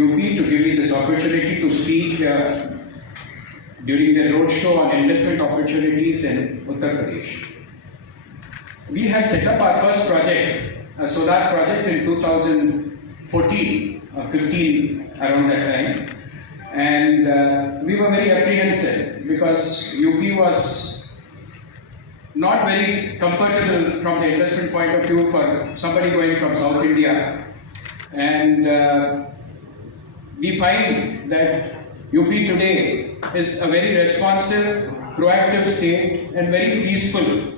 UP to give me this opportunity to speak during the roadshow on investment opportunities in Uttar Pradesh. We had set up our first project, a solar project in 2014 or 15, around that time. And we were very apprehensive because UP was not very comfortable from the investment point of view for somebody going from South India. And we find that UP today is a very responsive, proactive state and very peaceful.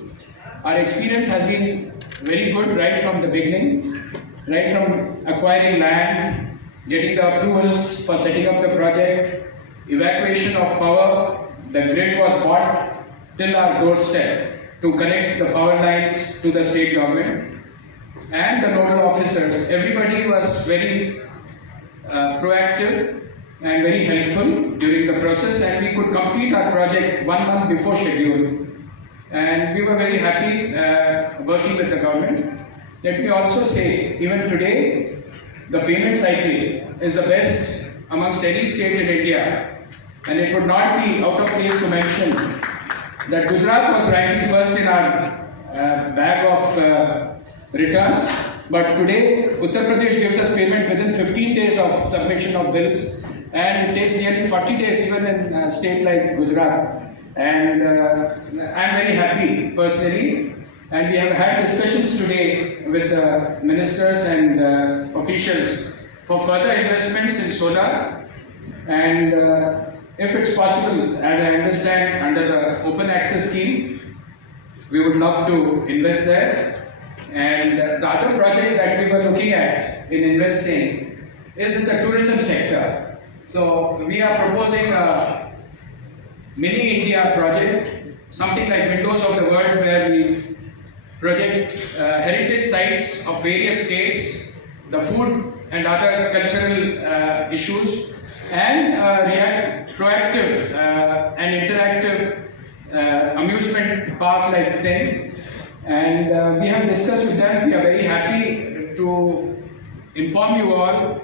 Our experience has been very good right from the beginning, right from acquiring land, getting the approvals for setting up the project, evacuation of power, the grid was bought till our doorstep to connect the power lines to the state government and the nodal officers. Everybody was very proactive and very helpful during the process, and we could complete our project 1 month before schedule. And we were very happy working with the government. Let me also say, even today, the payment cycle is the best amongst any state in India. And it would not be out of place to mention that Gujarat was ranking first in our bag of returns. But today, Uttar Pradesh gives us payment within 15 days of submission of bills. And it takes nearly 40 days even in a state like Gujarat. And I'm very happy personally. And we have had discussions today with the ministers and officials for further investments in solar. And if it's possible, as I understand, under the open access scheme, we would love to invest there. And the other project that we were looking at in investing is in the tourism sector. So we are proposing a mini India project, something like Windows of the World, where we project heritage sites of various states, the food and other cultural issues, and proactive and interactive amusement park like thing. And we have discussed with them. We are very happy to inform you all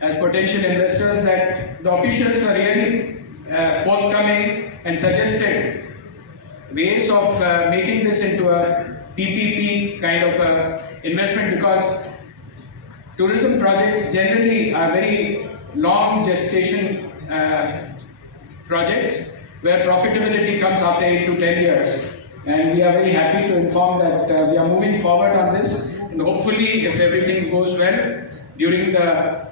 as potential investors that the officials were really forthcoming and suggested ways of making this into a PPP kind of investment, because tourism projects generally are very long gestation projects where profitability comes after 8 to 10 years. And we are very happy to inform that we are moving forward on this, and hopefully if everything goes well during the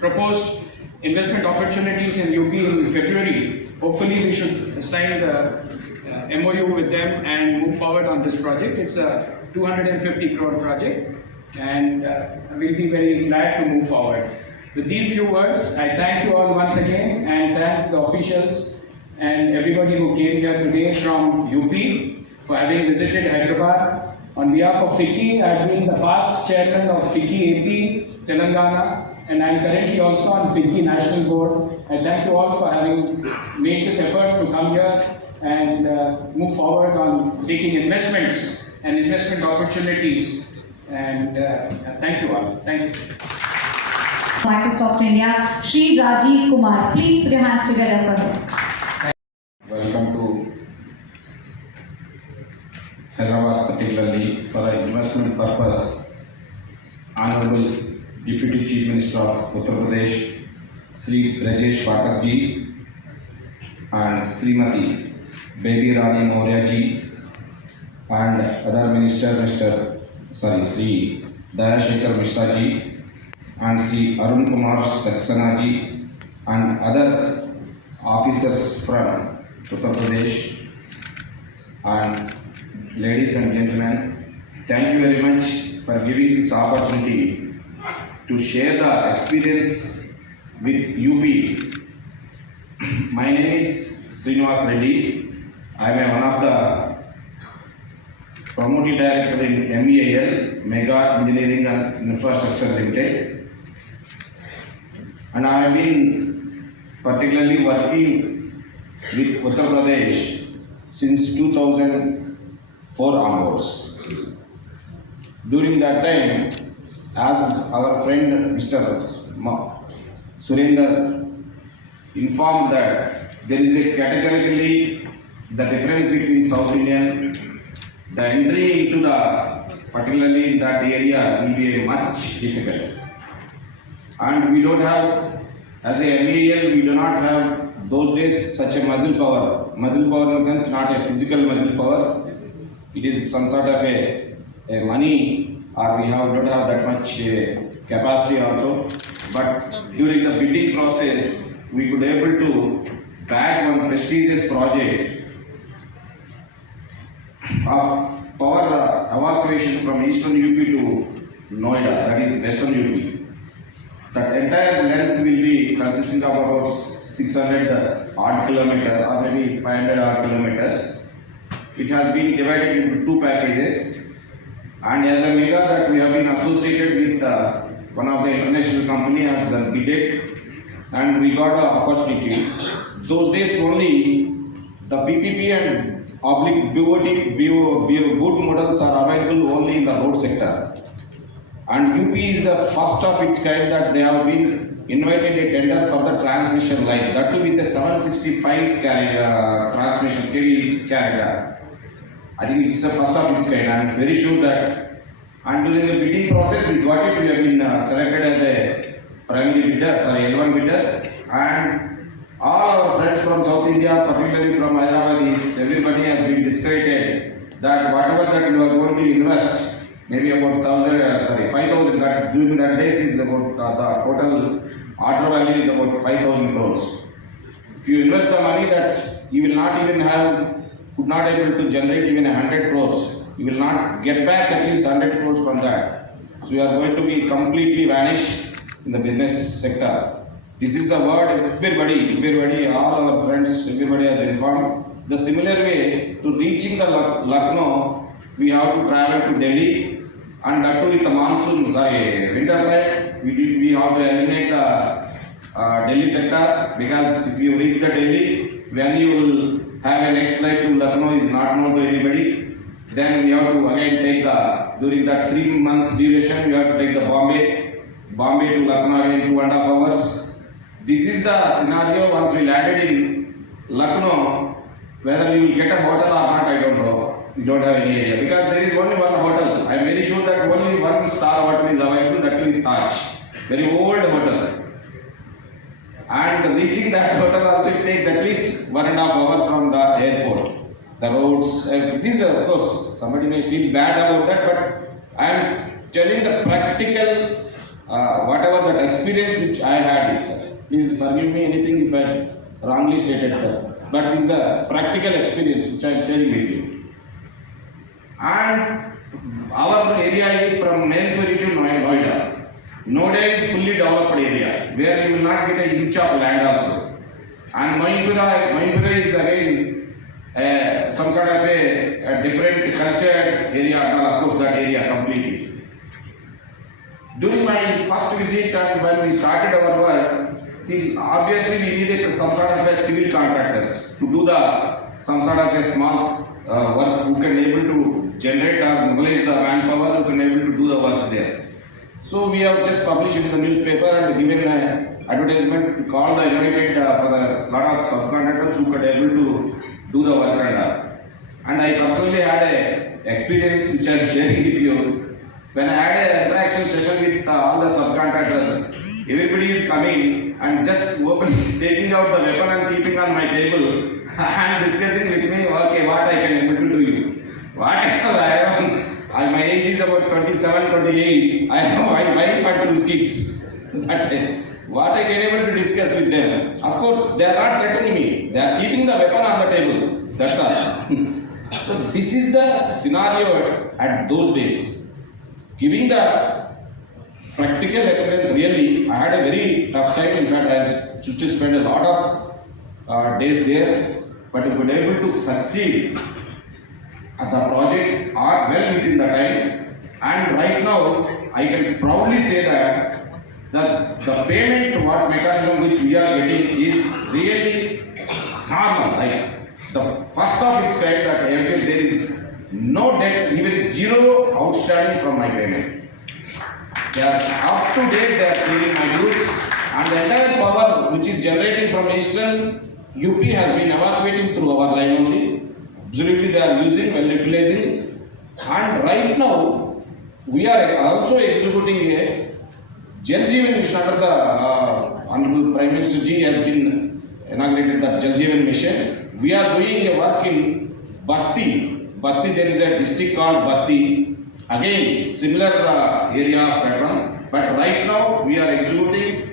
proposed investment opportunities in UP in February, hopefully we should sign the MOU with them and move forward on this project. It's a 250 crore project, and we'll be very glad to move forward. With these few words, I thank you all once again, and thank the officials and everybody who came here today from UP for having visited Hyderabad. On behalf of FICCI, I have been the past chairman of FICCI AP, Telangana, and I am currently also on FICCI National Board. I thank you all for having made this effort to come here and move forward on taking investments and investment opportunities. And thank you all. Thank you. Microsoft India, Shri Rajiv Kumar. Please put your hands together for him. Welcome to Hyderabad, particularly for the investment purpose. Honorable Deputy Chief Minister of Uttar Pradesh, Sri Brajesh Pathak ji, and Srimati Baby Rani Maurya ji, and other minister, Sri Dayashekhar Mishra ji, and Sri Arun Kumar Saxena ji, and other officers from Uttar Pradesh, and ladies and gentlemen, thank you very much for giving this opportunity to share the experience with UP. My name is Srinivas Reddy. I am one of the promoting director in MEIL, Mega Engineering and Infrastructure Limited. And I have been particularly working with Uttar Pradesh since 2004 onwards. During that time, as our friend Mr. Surinder informed that there is a categorically the difference between South Indian, the entry into the particularly in that area will be a much difficult. And we don't have, as a MAL, we do not have those days such a muscle power. Muscle power in the sense not a physical muscle power. It is some sort of a money, or we don't have that much capacity also. But during the bidding process, we could able to bag one prestigious project of power evacuation from eastern UP to Noida, that is western UP. That entire length will be consisting of about 600 odd kilometers or maybe 500 odd kilometers. It has been divided into two packages, and as a mega that we have been associated with one of the international company as a bidded, and we got the opportunity. Those days only the PPP and oblique BOT models are available only in the road sector. And UP is the first of its kind that they have been invited a tender for the transmission line, that too with a 765 transmission KV carrier. I think it's the first of its kind. I am very sure that. And during the bidding process, we got it. We have been selected as a primary bidder, L1 bidder, and all our friends from South India, particularly from Hyderabad, everybody has been discredited that whatever that you are going to invest. Maybe about 5,000. That during that days is about the total order value is about 5,000 crores. If you invest the money that you will not even could not able to generate even 100 crores, you will not get back at least 100 crores from that. So you are going to be completely vanished in the business sector. This is the word everybody, all our friends, everybody has informed. The similar way to reaching the Lucknow, we have to travel to Delhi, and that too with the monsoon, winter time, we have to eliminate the Delhi sector, because if you reach the Delhi, when you will have a next flight to Lucknow is not known to anybody. Then we have to again take during that 3 months duration, we have to take the Bombay to Lucknow again 2.5 hours. This is the scenario once we landed in Lucknow. Whether you will get a hotel or not, I don't know. We don't have any idea, because there is only one hotel. I am very sure that only one star hotel is available, that will be Taj, very old hotel. And reaching that hotel also it takes at least 1.5 hours from the airport. The roads, this of course, somebody may feel bad about that, but I am telling the practical, whatever that experience which I had, sir. Please forgive me anything if I wrongly stated, sir. But it is a practical experience which I am sharing with you. And our area is from Nailpuri to Noida. Noida is fully developed area where you will not get an inch of land also. And Mahinpura is again some sort of a different culture area, and of course that area completely. During my first visit and when we started our work, see, obviously we needed some sort of a civil contractors to do some sort of a small work who can able to generate or mobilize the manpower, who can able to do the works there. So we have just published in the newspaper and given an advertisement to call the invited for a lot of subcontractors who could able to do the work and I personally had a experience which I am sharing with you. When I had an interaction session with all the subcontractors, everybody is coming and just taking out the weapon and keeping on my table and discussing with me, okay, what I can able to do you. What I have, my age is about 27, 28. I have my wife and 2 kids. But what I can able to discuss with them? Of course, they are not threatening me. They are keeping the weapon on the table. That's all. So this is the scenario at those days. Giving the practical experience, really, I had a very tough time. In fact, I used to spend a lot of days there, but we were able to succeed at the project are well within the time. And right now, I can proudly say that the payment what mechanism which we are getting is really normal. Like the first of its kind that there is no debt, even zero outstanding from my payment. They are up to date, they are clearing my goods, and the entire power which is generating from eastern UP has been evacuating through our line only. Absolutely they are using, well utilizing, and right now we are also executing a Jal Jeevan Mission under the Honorable Prime Minister Ji has been inaugurated the Jal Jeevan Mission. We are doing a work in Basti. Basti, there is a district called Basti. Again, similar area of pattern. But right now we are executing,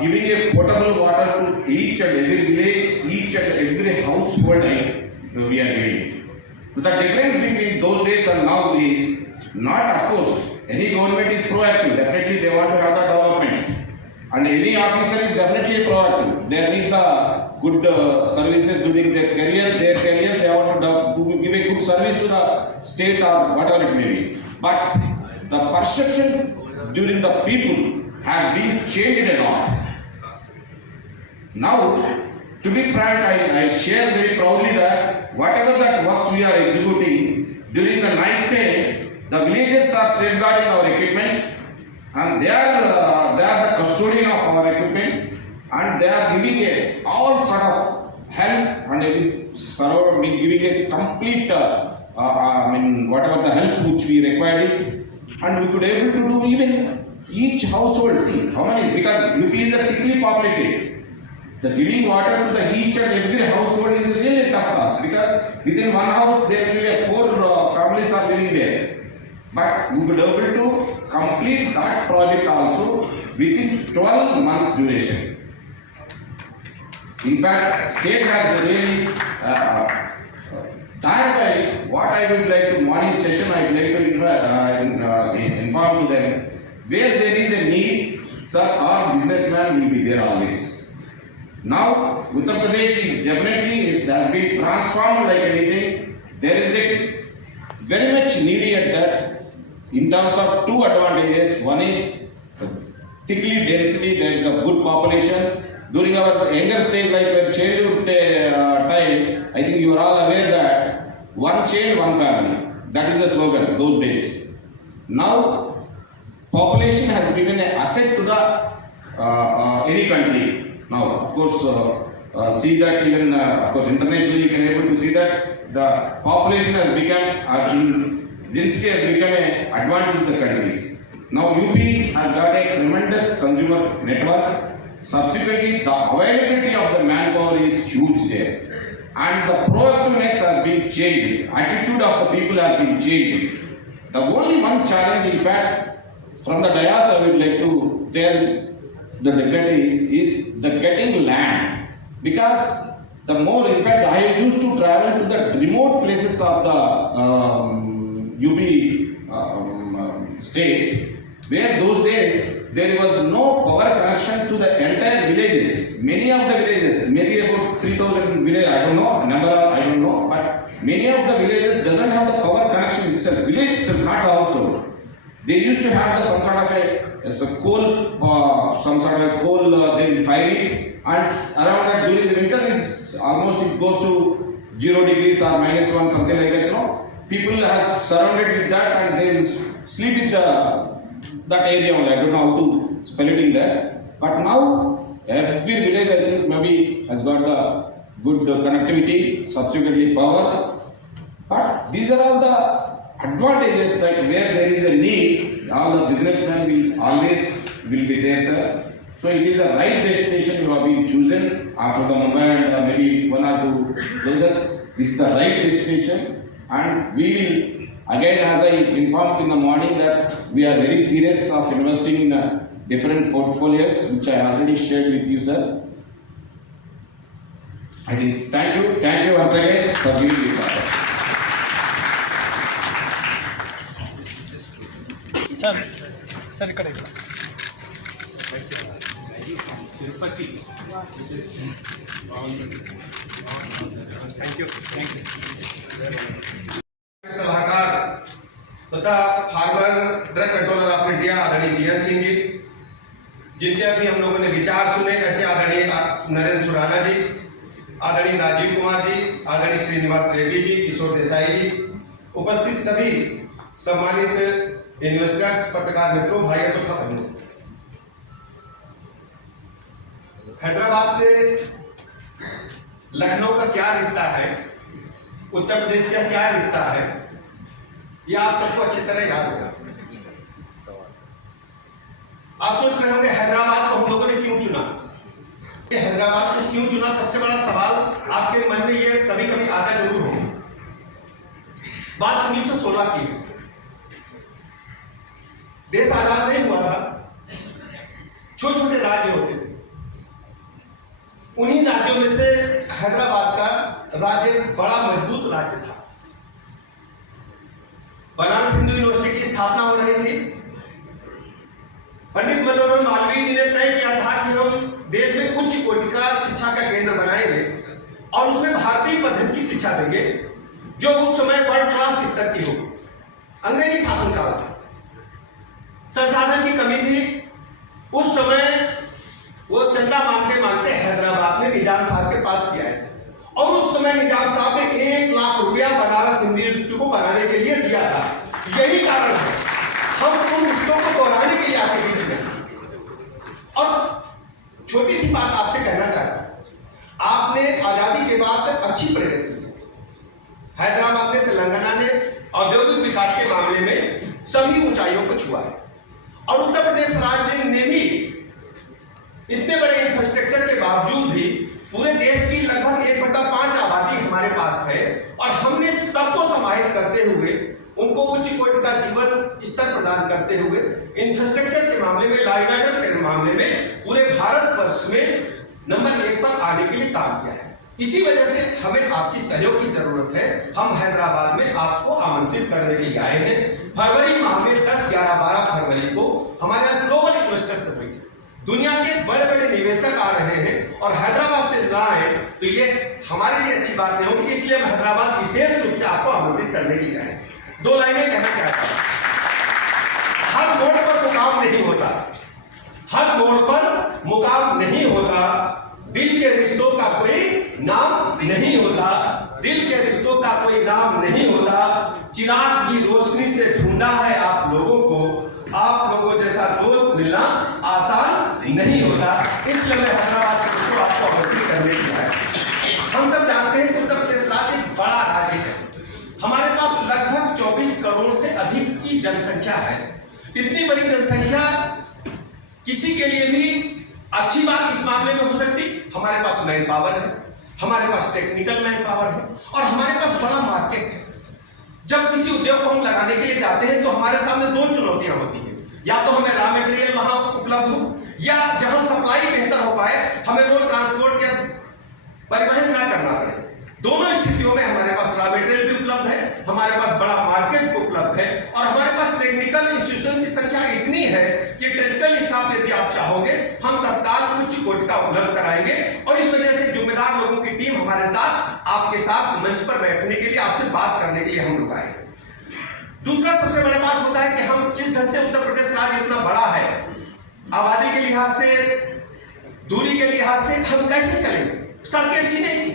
giving a potable water to each and every village, each and every household. We are giving. But the difference between those days and now is not, of course, any government is proactive. Definitely they want to have the development. And any officer is definitely proactive. They need the good services during their career. They want to give a good service to the state or whatever it may be. But the perception during the people has been changed a lot. Now, to be frank, I share very proudly that whatever that works we are executing during the night time, the villages are safeguarding our equipment, and they are the custodian of our equipment, and they are giving all sort of help and giving a complete whatever the help which we required it, and we could able to do even each household. See how many, because UP is a thickly populated. The giving water to the each and every household is really a tough task, because within one house there will be 4 families are living there. But we would able to complete that project also within 12 months duration. In fact, state has really thereby what I would like to morning session I would like to inform to them, where there is a need, sir, our businessman will be there always. Now Uttar Pradesh is definitely has been transformed like anything. There is a very much needed that in terms of 2 advantages. One is thickly density, there is a good population. During our younger stage, like when childhood time, I think you are all aware that one child, one family. That is the slogan those days. Now, population has given an asset to the any country. Now, of course, see that even of course internationally you can able to see that the population has become density has become an advantage to the countries. Now UP has got a tremendous consumer network. Subsequently, the availability of the manpower is huge there, and the proactiveness has been changed. Attitude of the people has been changed. The only one challenge, in fact, from the dais I would like to tell the dignitaries is the getting land, because the more, in fact, I used to travel to the remote places of the UP state, where those days there was no power connection to the entire villages. Many of the villages, maybe about 3,000 villages, I don't know, number I don't know, but many of the villages doesn't have the power connection itself. Village itself, not the household. They used to have some sort of a coal, some sort of a coal, they will fire it, and around that during the winter is almost it goes to 0 degrees or -1, something like that, you know. People are surrounded with that and they will sleep in that area only. I don't know how to spell it in there. But now every village I think maybe has got the good connectivity, subsequently power. But these are all the advantages that where there is a need, all the businessmen will always be there, sir. So it is the right destination you have been chosen after the Mumbai and maybe 1 or 2 places. This is the right destination. And we will, again, as I informed in the morning, that we are very serious of investing in different portfolios, which I already shared with you, sir. I think, thank you once again for giving this offer. Sir इकडे thank you सलाहकार तथा farmer drug controller of India आदरणीय GN Singh ji, जिनके अभी हम लोगों ने विचार सुने, ऐसे आदरणीय नरेंद्र सुराना जी, आदरणीय राजीव कुमार जी, आदरणीय श्रीनिवास रेड्डी जी, किशोर देसाई जी, उपस्थित सभी सम्मानित इन्वेस्टर्स, पत्रकार मित्रों, भाइयों तथा बहनों, हैदराबाद से लखनऊ का क्या रिश्ता है, उत्तर प्रदेश का क्या रिश्ता है, यह आप सबको अच्छी तरह याद होगा। आप सोच रहे होंगे हैदराबाद को हम लोगों ने क्यों चुना। ये हैदराबाद को क्यों चुना, सबसे बड़ा सवाल आपके मन में ये कभी कभी आता जरूर होगा। बात 1916 की है, देश आजाद नहीं हुआ था, छोटे छोटे राज्य होते थे। उन्हीं राज्यों में से हैदराबाद का राज्य बड़ा मजबूत राज्य था। बनारस हिंदू यूनिवर्सिटी की स्थापना हो रही थी। पंडित मनोहर मालवीय जी ने तय किया था कि हम देश में उच्च कोटि का शिक्षा का केंद्र बनाएंगे और उसमें भारतीय पद्धति की शिक्षा देंगे जो उस समय वर्ल्ड क्लास स्तर की होगी। अंग्रेजी शासनकाल था, संसाधन की कमी थी। उस समय वो चंदा मांगते मांगते हैदराबाद में निजाम साहब के पास भी आए थे और उस समय निजाम साहब ने 1 लाख रुपया बनारस हिंदू यूनिवर्सिटी को बनाने के लिए दिया था। यही कारण है हम उन रिश्तों को दोहराने के लिए आपके बीच में। और छोटी सी बात आपसे कहना चाहता हूं, आपने आजादी के बाद अच्छी प्रगति की। हैदराबाद ने, तेलंगाना ने औद्योगिक विकास के मामले में सभी ऊंचाइयों को छुआ है और उत्तर प्रदेश राज्य ने भी इतने बड़े इंफ्रास्ट्रक्चर के बावजूद भी पूरे देश की लगभग 1/5 आबादी हमारे पास है और हमने सबको समाहित करते हुए उनको उच्च कोटि का जीवन स्तर प्रदान करते हुए इंफ्रास्ट्रक्चर के मामले में, लॉ एंड ऑर्डर के मामले में पूरे भारतवर्ष में नंबर 1 पर आने के लिए काम किया है। इसी वजह से हमें आपकी सहयोग की जरूरत है। हम हैदराबाद में आपको आमंत्रित करने के लिए आए हैं। फरवरी माह में 10, 11, 12 फरवरी को हमारे यहाँ ग्लोबल इन्वेस्टर समिट, दुनिया के बड़े बड़े निवेशक आ रहे हैं और हैदराबाद से ना आए तो ये हमारे लिए अच्छी बात नहीं होगी। इसलिए हम हैदराबाद विशेष रूप से आपको आमंत्रित करने के लिए आए। 2 लाइनें कहना चाहता हूं। हर मोड़ पर मुकाम नहीं होता, हर मोड़ पर मुकाम नहीं होता। दिल के रिश्तों का कोई नाम नहीं होता, दिल के रिश्तों का कोई नाम नहीं होता। चिराग की रोशनी से ढूंढा है आप लोगों को, आप लोगों जैसा दोस्त मिलना आसान नहीं होता। इसलिए मैं हैदराबाद के दोस्तों आपको आमंत्रित करने के लिए आया। हम सब जानते हैं कि उत्तर प्रदेश राज्य एक बड़ा राज्य है। हमारे पास लगभग 24 करोड़ से अधिक की जनसंख्या है। इतनी बड़ी जनसंख्या किसी के लिए भी अच्छी बात इस मामले में हो सकती। हमारे पास मैन पावर है, हमारे पास टेक्निकल मैन पावर है और हमारे पास बड़ा मार्केट है। जब किसी उद्योग को हम लगाने के लिए जाते हैं तो हमारे सामने 2 चुनौतियां होती हैं, या तो हमें रॉ मटेरियल वहां उपलब्ध हो या जहां सप्लाई बेहतर हो पाए हमें रोड ट्रांसपोर्ट या परिवहन ना करना पड़े। दोनों स्थितियों में हमारे पास रॉ मटेरियल भी उपलब्ध है, हमारे पास बड़ा मार्केट उपलब्ध है और हमारे पास टेक्निकल इंस्टीट्यूशन की संख्या इतनी है कि टेक्निकल स्टाफ यदि आप चाहोगे हम तत्काल उच्च कोटि का उपलब्ध कराएंगे। और इस वजह से जिम्मेदार लोगों की टीम हमारे साथ, आपके साथ मंच पर बैठने के लिए, आपसे बात करने के लिए हम लोग आए। दूसरा सबसे बड़ा बात होता है कि हम जिस ढंग से उत्तर प्रदेश राज्य इतना बड़ा है, आबादी के लिहाज से, दूरी के लिहाज से हम कैसे चलेंगे। सड़कें अच्छी नहीं थी।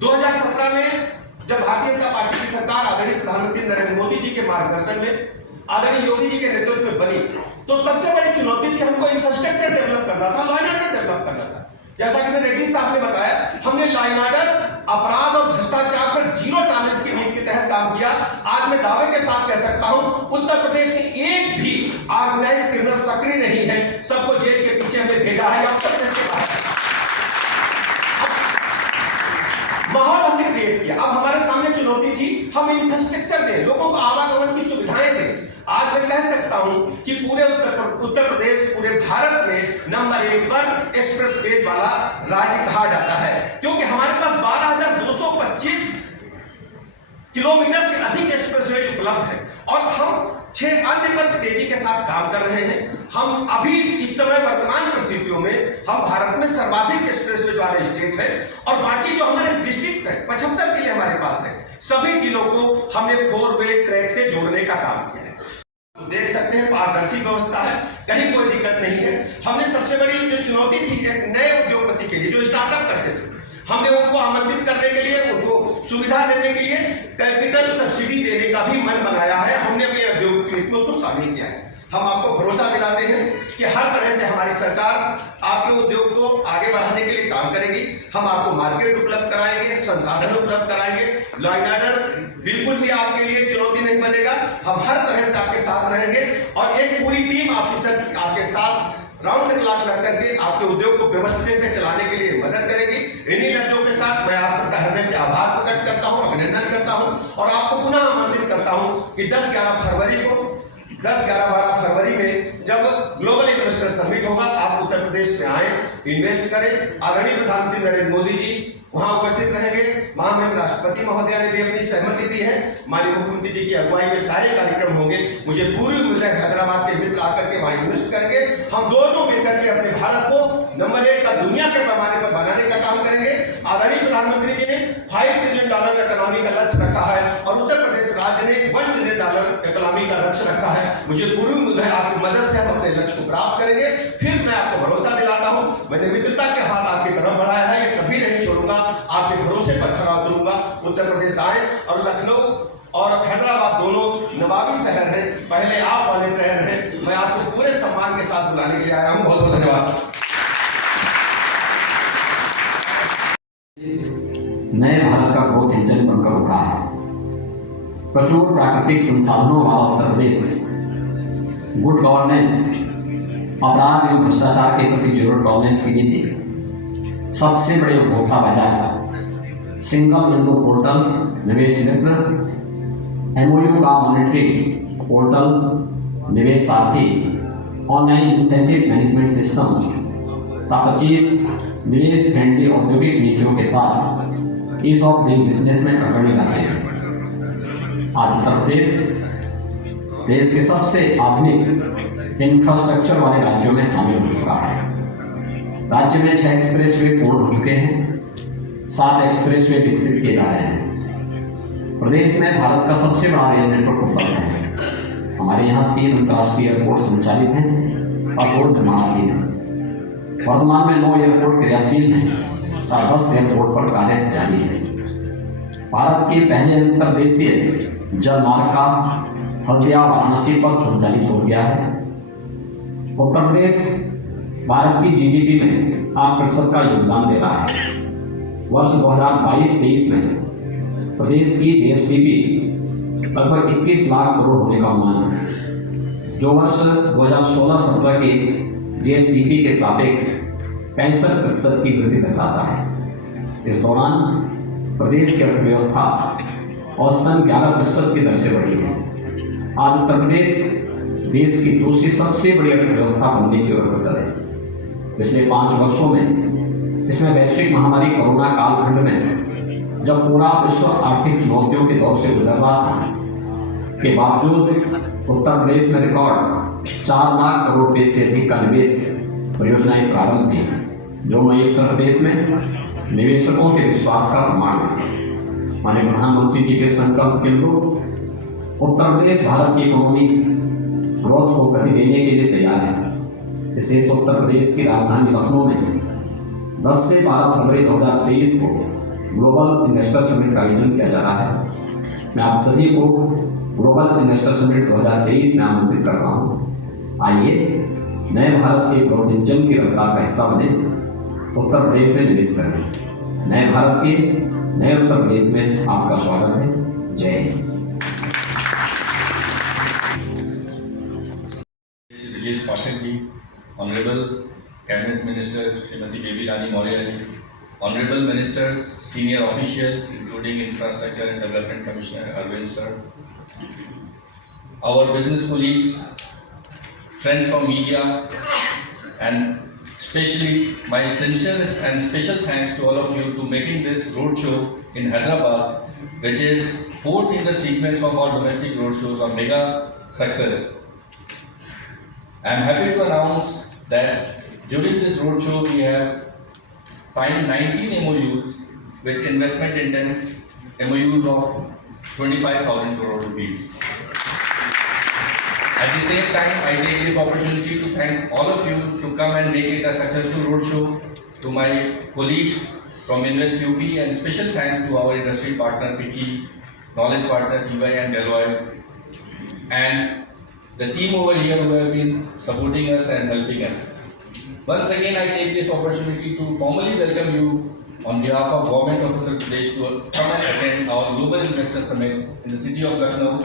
2017 में जब भारतीय जनता पार्टी की सरकार आदरणीय प्रधानमंत्री नरेंद्र मोदी जी के मार्गदर्शन में, आदरणीय योगी जी के नेतृत्व में बनी तो सबसे बड़ी चुनौती थी हमको इंफ्रास्ट्रक्चर डेवलप करना था, लॉ एंड ऑर्डर डेवलप करना था। जैसा कि रेड्डी साहब ने बताया, हमने लॉ एंड ऑर्डर, अपराध और भ्रष्टाचार पर 0 टॉलरेंस की नीति के तहत काम किया। आज मैं दावे के साथ कह सकता हूं उत्तर प्रदेश से एक भी ऑर्गेनाइज क्रिमिनल सक्रिय नहीं है। सबको जेल के पीछे हमने भेजा है या उत्तर प्रदेश के बाहर माहौल हमने क्रिएट किया। अब हमारे सामने चुनौती थी हम इंफ्रास्ट्रक्चर दें, लोगों को आवागमन की सुविधाएं दें। आज मैं कह सकता हूं कि पूरे उत्तर प्रदेश पूरे भारत में नंबर 1 पर एक्सप्रेस वे वाला राज्य कहा जाता है, क्योंकि हमारे पास 12,225 किलोमीटर से अधिक एक्सप्रेस वे उपलब्ध है और हम 6 अन्य पर तेजी के साथ काम कर रहे हैं। हम अभी इस समय वर्तमान परिस्थितियों में हम भारत में सर्वाधिक एक्सप्रेसवे वाले स्टेट है और बाकी जो हमारे डिस्ट्रिक्ट्स हैं 75 जिले हमारे पास है, सभी जिलों को हमने 4 वे ट्रैक से जोड़ने का काम किया है। तो देख सकते हैं पारदर्शी व्यवस्था है, कहीं कोई दिक्कत नहीं है। हमने सबसे बड़ी जो चुनौती थी एक नए उद्योगपति के लिए जो स्टार्टअप करते थे, हमने उनको आमंत्रित करने के लिए, उनको सुविधा देने के लिए कैपिटल सब्सिडी देने का भी मन बनाया है। हमने अपने औद्योगिक नीति में उसको शामिल किया है। हम आपको भरोसा दिलाते हैं कि हर तरह से हमारी सरकार आपके उद्योग को आगे बढ़ाने के लिए काम करेगी। हम आपको मार्केट उपलब्ध कराएंगे, संसाधन उपलब्ध कराएंगे। लॉ एंड ऑर्डर बिल्कुल भी आपके लिए चुनौती नहीं बनेगा। हम हर तरह से आपके साथ रहेंगे और एक पूरी टीम ऑफिसर्स आपके साथ राउंड द क्लॉक लग करके आपके उद्योग को व्यवस्थित से चलाने के लिए मदद करेगी। इन्हीं लफ्जों के साथ मैं आप सबका हृदय से आभार प्रकट करता हूं, अभिनंदन करता हूं और आपको पुनः आमंत्रित करता हूं कि 10-11 फरवरी में जब ग्लोबल इन्वेस्टर समिट होगा, आप उत्तर प्रदेश में आए, इन्वेस्ट करें। आदरणीय प्रधानमंत्री नरेंद्र मोदी जी वहां उपस्थित रहेंगे। महामहिम राष्ट्रपति महोदया ने भी अपनी सहमति दी है। माननीय मुख्यमंत्री जी की अगुवाई में सारे कार्यक्रम होंगे। मुझे पूरी उम्मीद है हैदराबाद के मित्र आकर के वहां इन्वेस्ट करेंगे। हम दोनों मिलकर के अपने भारत को नंबर 1 का दुनिया के पैमाने पर बनाने का काम करेंगे। आदरणीय प्रधानमंत्री जी ने $5 ट्रिलियन इकोनॉमी का लक्ष्य रखा है और उत्तर प्रदेश राज्य ने $1 ट्रिलियन इकोनॉमी का लक्ष्य रखा है। मुझे पूरी उम्मीद है आपकी मदद से हम अपने लक्ष्य को प्राप्त करेंगे। फिर मैं आपको भरोसा दिलाता हूं, मैंने मित्रता के हाथ आपकी तरफ बढ़ाया है, ये कभी नहीं छोड़ूंगा। आपके भरोसे पर खरा उतरूंगा। उत्तर प्रदेश आए और लखनऊ और हैदराबाद दोनों नवाबी शहर हैं, पहले आप वाले शहर हैं। मैं आपको पूरे सम्मान के साथ बुलाने के लिए आया हूं। बहुत बहुत धन्यवाद। नए भारत का ग्रोथ इंजन बनकर उठा है। प्रचुर प्राकृतिक संसाधनों वाला उत्तर प्रदेश गुड गवर्नेंस, अपराध एवं भ्रष्टाचार के प्रति जीरो टॉलरेंस की नीति, सबसे बड़े उपभोक्ता बाजार, सिंगल विंडो पोर्टल, निवेश मित्र, एमओयू का मॉनिटरिंग पोर्टल, निवेश साथी, ऑनलाइन इंसेंटिव मैनेजमेंट सिस्टम, 25 निवेश फ्रेंडली औद्योगिक नीतियों के साथ ईज ऑफ डूइंग बिजनेस में अग्रणी राज्य है। आज उत्तर प्रदेश देश के सबसे आधुनिक इंफ्रास्ट्रक्चर वाले राज्यों में शामिल हो चुका है। राज्य में 6 एक्सप्रेसवे पूर्ण हो चुके हैं, 7 एक्सप्रेसवे विकसित किए जा रहे हैं। प्रदेश में भारत का सबसे बड़ा रेल नेटवर्क उपलब्ध है। हमारे यहाँ 3 अंतर्राष्ट्रीय एयरपोर्ट संचालित हैं और 2 निर्माणाधीन हैं। वर्तमान में 9 एयरपोर्ट क्रियाशील हैं और 10 एयरपोर्ट पर कार्य जारी है। भारत के पहले अंतर्देशीय जलमार्ग का हल्दिया वाराणसी पर संचालित हो गया है। उत्तर प्रदेश भारत की जीडीपी में 8% का योगदान दे रहा है। वर्ष 2022-23 में प्रदेश की जीएसडीपी लगभग 21 लाख करोड़ होने का अनुमान है, जो वर्ष 2016-17 के जीएसडीपी के सापेक्ष 65% की वृद्धि दर्शाता है। इस दौरान प्रदेश की अर्थव्यवस्था औसतन 11% की दर से बढ़ी है। आज उत्तर प्रदेश देश की दूसरी सबसे बड़ी अर्थव्यवस्था बनने की ओर अग्रसर है। पिछले 5 वर्षों में, जिसमें वैश्विक महामारी कोरोना कालखंड में जब पूरा विश्व आर्थिक चुनौतियों के दौर से गुजर रहा था, के बावजूद उत्तर प्रदेश में रिकॉर्ड 4 लाख करोड़ रुपये से अधिक का निवेश परियोजनाएं प्रारंभ की, जो नए उत्तर प्रदेश में निवेशकों के विश्वास का प्रमाण है। माननीय प्रधानमंत्री जी के संकल्प के अनुरूप उत्तर प्रदेश भारत की इकोनॉमी ग्रोथ को गति देने के लिए तैयार है। इसे उत्तर प्रदेश की राजधानी लखनऊ में 10 से 12 फरवरी 2023 को ग्लोबल इन्वेस्टर समिट का आयोजन किया जा रहा है। मैं आप सभी को ग्लोबल इन्वेस्टर समिट 2023 में आमंत्रित कर रहा हूँ। आइए नए भारत के ग्रोथ इंजन की रफ्तार का हिस्सा बने, उत्तर प्रदेश में निवेश करें। नए भारत के नए उत्तर प्रदेश में आपका स्वागत है। जय हिंद। Brajesh Pathak ji, honourable cabinet minister Shrimati Baby Rani Maurya ji, honourable ministers, senior officials including infrastructure and development commissioner Arvind sir, our business colleagues, friends from media, and especially my sincere and special thanks to all of you to making this roadshow in Hyderabad, which is 4th in the sequence of our domestic roadshows, a mega success. I am happy to announce that during this roadshow we have signed 19 MOUs with investment intents, MOUs of 25,000 crore rupees. At the same time, I take this opportunity to thank all of you to come and make it a successful roadshow, to my colleagues from Invest UP, and special thanks to our industry partner FICCI, knowledge partners EY and Deloitte, and the team over here who have been supporting us and helping us. Once again, I take this opportunity to formally welcome you on behalf of Government of Uttar Pradesh to come and attend our Global Investor Summit in the city of Lucknow.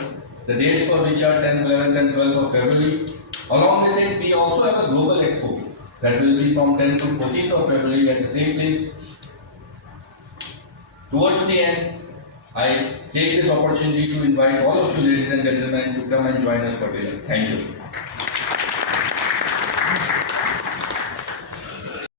The dates for which are 10th, 11th and 12th of February. Along with it, we also have a Global Expo that will be from 10th to 14th of February at the same place. Towards the end, I take this opportunity to invite all of you ladies and gentlemen to come and join us for dinner. Thank you.